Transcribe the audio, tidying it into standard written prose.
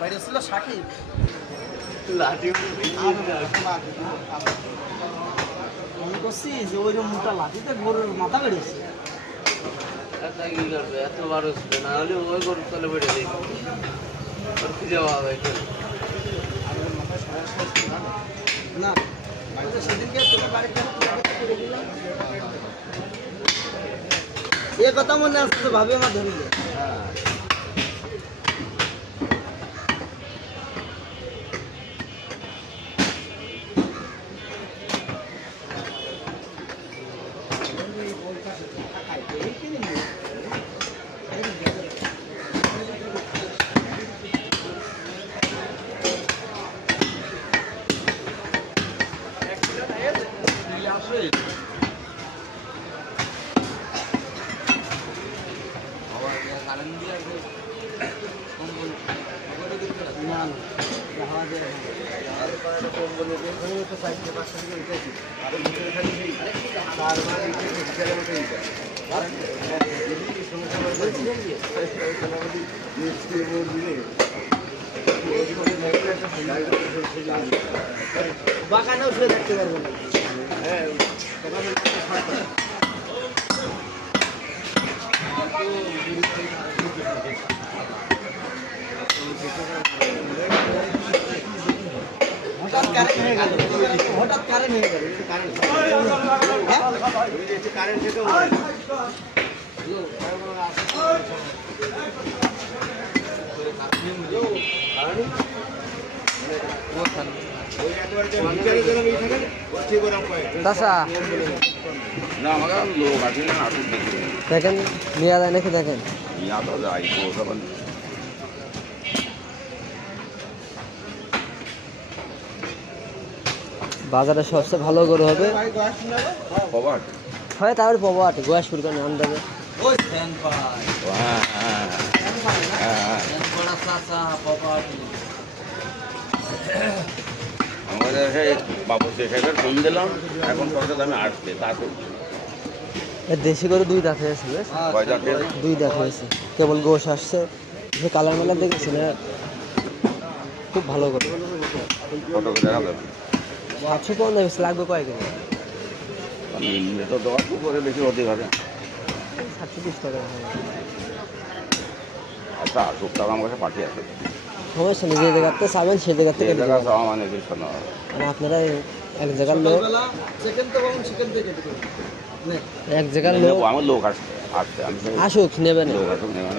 বাইরে ছিল সাকিব মনে করছি যে ওই মোটা লাঠিতে গরুর মাথা বেড়েছে কি করবে এত বার হচ্ছে না হলে ওই গরুর তলে বেড়ে দিই খুঁজে পাওয়া যায় না সেদিনকে তোর বাড়িতে এ কথা মনে আসছে তো ভাবে আমার ধরলে বাগানেও শুয়ে থাকতে পারবো না হঠাৎ কারেন্ট হয়ে গেল কারেন্ট থেকে দেখেন নিয়ে যায় নাকি দেখেন বাজারে সবচেয়ে ভালো গরু হবে হয় তাহলে পবাট গোয়া শুরু করেন আন্দাজে আমাদের সেই বাবু শেখের ফোন দিলাম এখন সরকার দামে আসছে তা তো দেশি গরু দুই দাঁত হয়েছে দুই দাঁত হয়েছে কেবল গোশ আসছে যে কালার মেলার দেখেছি না খুব ভালো গরু কত করে দেখালো 750 লাগবে কয় কিলো তো 10 উপরে বেশি হতে পারে 720 টাকা আচ্ছা আসুক টাকা আমার কাছে পাঠিয়ে আছে সমস্যা নেই যে জায়গাতে চাবেন সেই জায়গা থেকে জায়গা চাওয়া মানে কিছু না মানে আপনারা এক জায়গার লোক এক জায়গার লোক আমার লোক আসছে আমি আসুক নেবেন লোক আসুক নেবেন